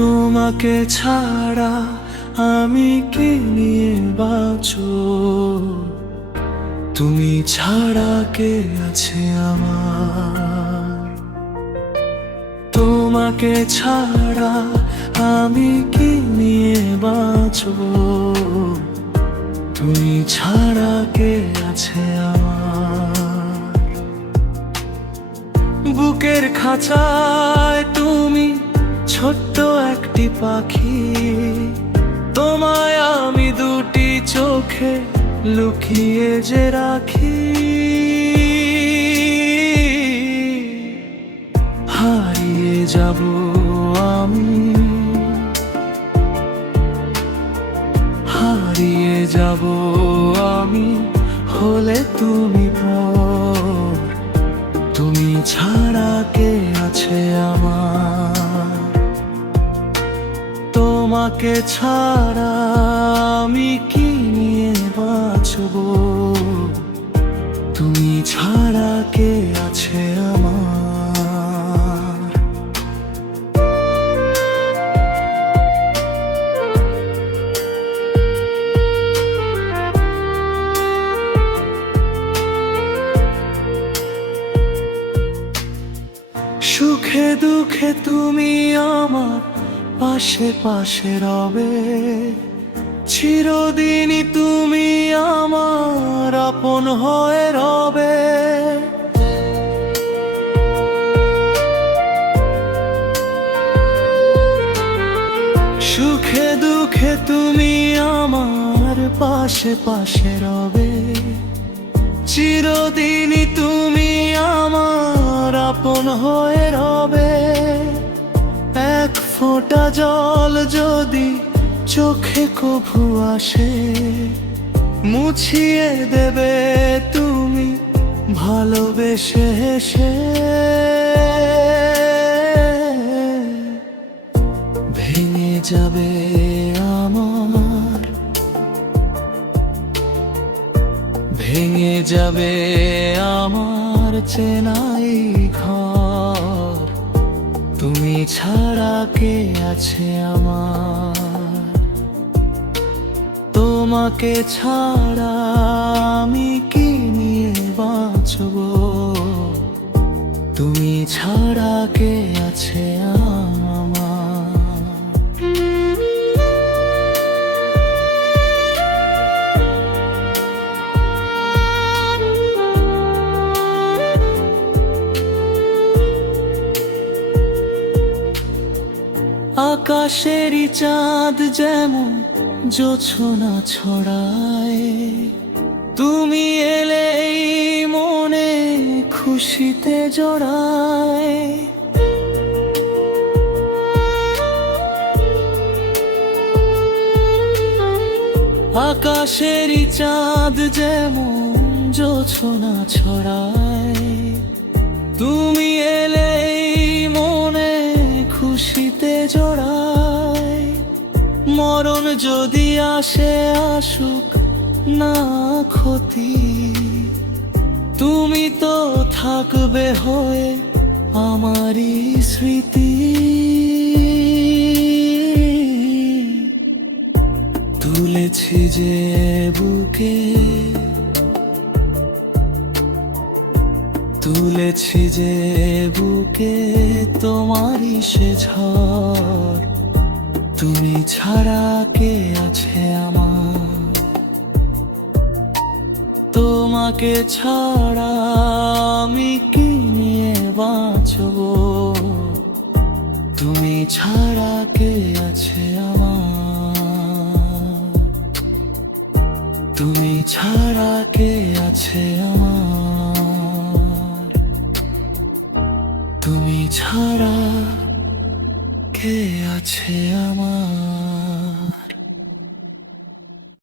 তোমাকে ছাড়া আমি কি নিয়ে বাঁচব? তুমি ছাড়া কে আছে আমার? তোমাকে ছাড়া আমি কি নিয়ে বাঁচব? তুমি ছাড়া কে আছে আমার? বুকের খাঁচায় তুমি ছোট্ট একটি পাখি, তোমায় আমি দুটি চোখে লুকিয়ে যে রাখি। হারিয়ে যাব আমি, হারিয়ে যাব আমি হলে তুমি পর। তুমি ছাড়া কে আছে আমার? তোমাকে ছাড়া আমি কি নিয়ে বাঁচব? তুমি ছাড়া কে আছে আমার? সুখে দুঃখে তুমি আমার পাশে পাশে রবে, চিরদিনই তুমি আমার আপন হয়ে রবে। সুখে দুঃখে তুমি আমার পাশে পাশে রবে, চিরদিনই তুমি আমার আপন হয়ে রবে। এক ফোঁটা জল যদি চোখে কভু আসে, মুছিয়ে দেবে তুমি ভালোবেসে হেসে। ভেঙে যাবে আমার, ভেঙে যাবে আমার চেনাই ঘর। তুমি ছাড়া কে আছে আমার? তোমাকে ছাড়া আমি কি নিয়ে বাঁচব? তুমি ছাড়া কে আছে আমার? আকাশেরই চাঁদ যেমন জোছনা ছড়ায়, তুমি এলেই মনে খুশিতে জড়ায়। আকাশেরই চাঁদ যেমন জোছনা ছড়ায়, তুমি এলেই মনে খুশিতে জড়ায়। মরণ যদি আসে আসুক না ক্ষতি, তুমি তো থাকবে হয়ে আমারই স্মৃতি। তুলেছি যে বুকে, তুলেছি যে বুকে তোমারই সে ঝড়। তুমি ছাড়া কে আছে আমার? তোমাকে ছাড়া আমি কি নিয়ে বাঁচব? তুমি ছাড়া কে আছে আমার? তুমি ছাড়া কে আছে আমার? তুমি ছাড়া কে আছে আমার?